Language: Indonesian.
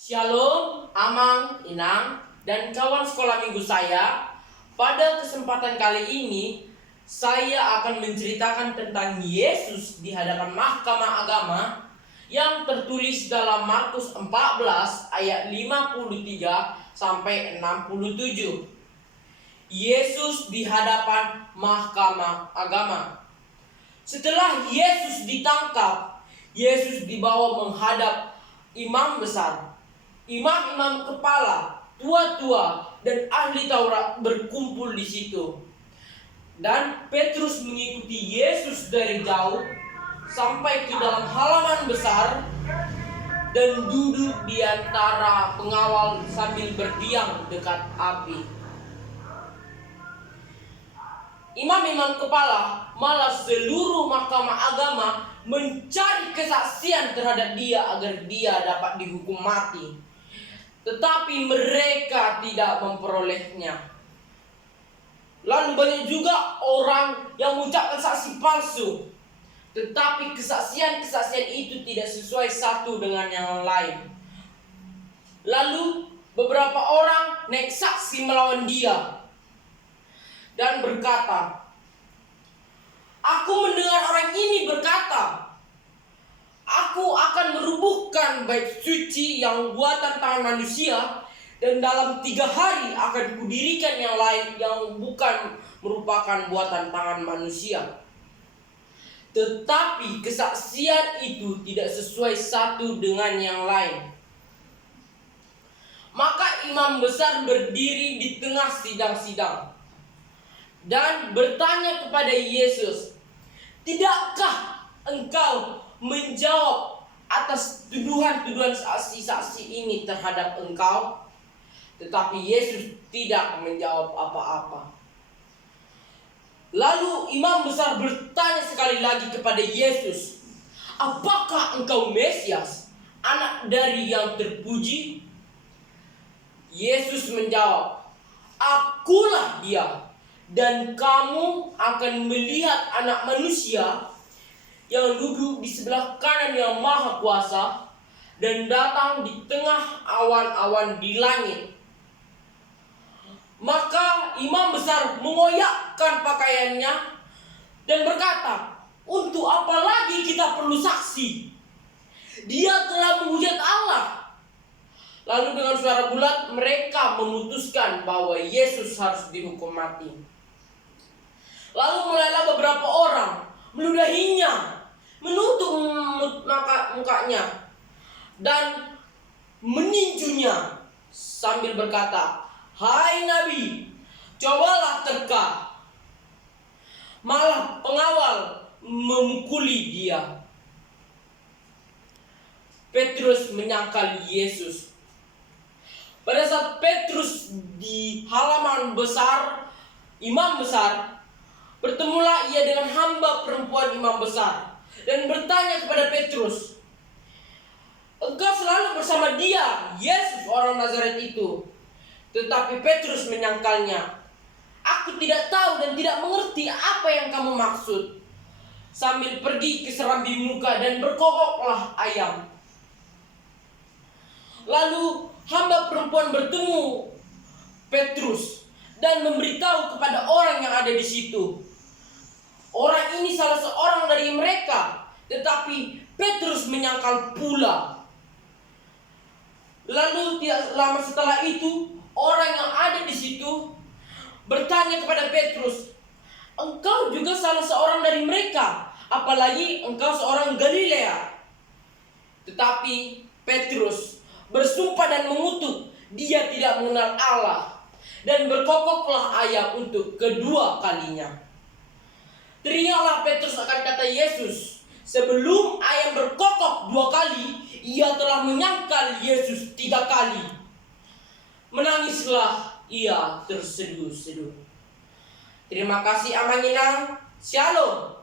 Shalom, Amang, Inang, dan kawan sekolah minggu saya. Pada kesempatan kali ini, saya akan menceritakan tentang Yesus di hadapan mahkamah agama yang tertulis dalam Markus 14 ayat 53 sampai 67. Yesus di hadapan mahkamah agama. Setelah Yesus ditangkap, Yesus dibawa menghadap imam besar. Imam-imam kepala, tua-tua, dan ahli Taurat berkumpul di situ. Dan Petrus mengikuti Yesus dari jauh sampai ke dalam halaman besar dan duduk di antara pengawal sambil berdiam dekat api. Imam-imam kepala, malah seluruh mahkamah agama mencari kesaksian terhadap dia agar dia dapat dihukum mati. Tetapi mereka tidak memperolehnya. Lalu banyak juga orang yang mengucapkan saksi palsu. Tetapi kesaksian-kesaksian itu tidak sesuai satu dengan yang lain. Lalu beberapa orang naik saksi melawan dia dan berkata, "Aku mendengar orang ini berkata, aku akan merubuhkan bait suci yang buatan tangan manusia, dan dalam 3 hari akan kudirikan yang lain yang bukan merupakan buatan tangan manusia." Tetapi kesaksian itu tidak sesuai satu dengan yang lain. Maka imam besar berdiri di tengah sidang-sidang dan bertanya kepada Yesus, "Tidakkah engkau menjawab atas tuduhan-tuduhan saksi-saksi ini terhadap engkau?" Tetapi Yesus tidak menjawab apa-apa. Lalu imam besar bertanya sekali lagi kepada Yesus, "Apakah engkau Mesias, anak dari yang terpuji?" Yesus menjawab, "Akulah dia, dan kamu akan melihat Anak Manusia yang duduk di sebelah kanan yang Maha Kuasa dan datang di tengah awan-awan di langit." Maka imam besar mengoyakkan pakaiannya dan berkata, "Untuk apa lagi kita perlu saksi? Dia telah menghujat Allah." Lalu dengan suara bulat mereka memutuskan bahwa Yesus harus dihukum mati. Lalu mulailah beberapa orang meludahinya, menutup mukanya, dan meninjunya sambil berkata, "Hai Nabi, cobalah terka." Malah pengawal memukuli dia. Petrus menyangkal Yesus. Pada saat Petrus di halaman besar, imam besar, bertemulah ia dengan hamba perempuan imam besar dan bertanya kepada Petrus, "Engkau selalu bersama dia, Yesus orang Nazaret itu?" Tetapi Petrus menyangkalnya, "Aku tidak tahu dan tidak mengerti apa yang kamu maksud." Sambil pergi ke serambi muka dan berkokoklah ayam. Lalu hamba perempuan bertemu Petrus dan memberitahu kepada orang yang ada di situ. Orang ini salah seorang dari mereka, tetapi Petrus menyangkal pula. Lalu tidak lama setelah itu, orang yang ada di situ bertanya kepada Petrus, "Engkau juga salah seorang dari mereka, apalagi engkau seorang Galilea." Tetapi Petrus bersumpah dan mengutuk dia tidak mengenal Allah, dan berkokoklah ayam untuk kedua kalinya. Teringatlah Petrus akan kata Yesus, "Sebelum ayam berkokok 2 kali, ia telah menyangkal Yesus 3 kali." Menangislah ia terseduh-seduh. Terima kasih Amang Inang. Shalom.